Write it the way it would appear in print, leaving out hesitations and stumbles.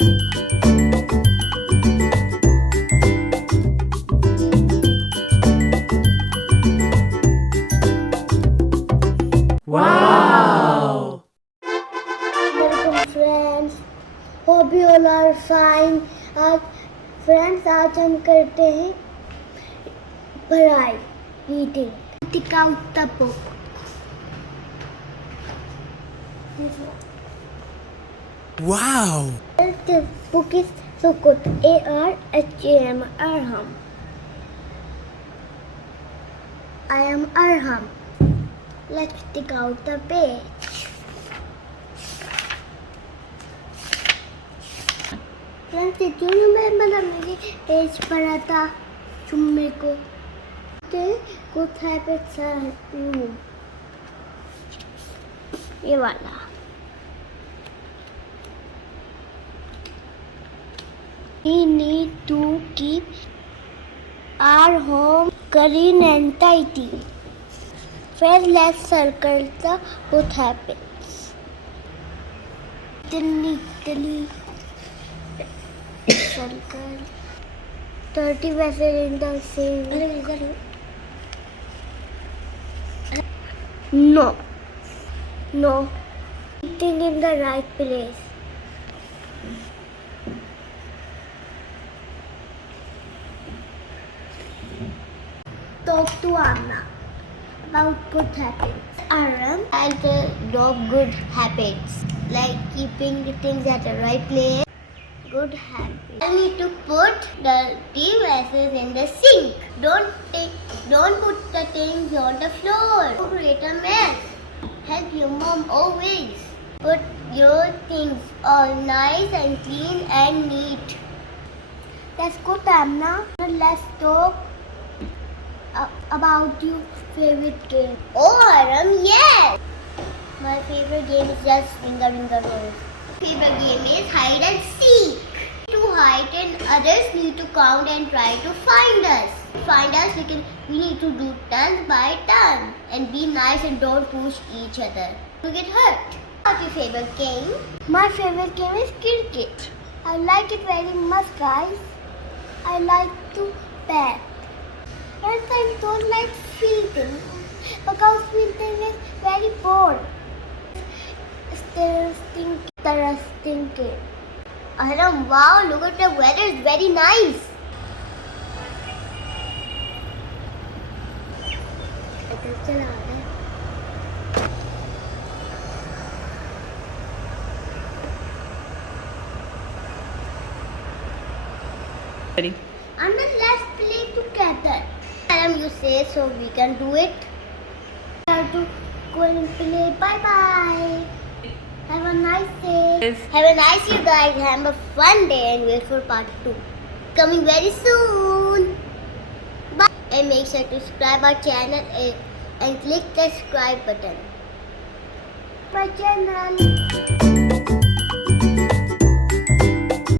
Wow! Welcome friends. Hope you all are fine. आज friends आज हम करते हैं पढ़ाई reading. Take out the book. Wow! The book is so good. Arham. Arham. I am Arham. Let's take out the page. Friends क्यों मैं मैंने page पढ़ा था जुम्मे को गुड हैबिट्स रूम ये वाला. We need to keep our home clean and tidy. First, let's circle the good habits. Neatly circle 30 vessels in the same. No. Sitting in the right place. Talk to Anna about good habits. Aram has the dog good habits like keeping things at the right place. Good habits. I need to put the tea vessels in the sink. Don't put the things on the floor. Don't create a mess. Help your mom always. Put your things all nice and clean and neat. Let's go, Tamna. Let's talk about your favorite game. Oh, Aram, yes! My favorite game is just Ringer Rose. Favorite game is hide and seek. To hide and others need to count and try to find us. To find us, we need to do turn by turn and be nice and don't push each other to get hurt. What's your favorite game? My favorite game is cricket. I like it very much, guys. I like to bat. But I don't like fielding because fielding is very bored. Interesting game. Aram, wow, look at the weather, it's very nice. Ready? And then let's play together. Aram, you say so we can do it. We have to go and play. Bye bye. Have a nice day. Yes. Have a nice day, guys. Have a fun day and wait for part 2. Coming very soon. Bye. And make sure to subscribe our channel and click the subscribe button. My channel.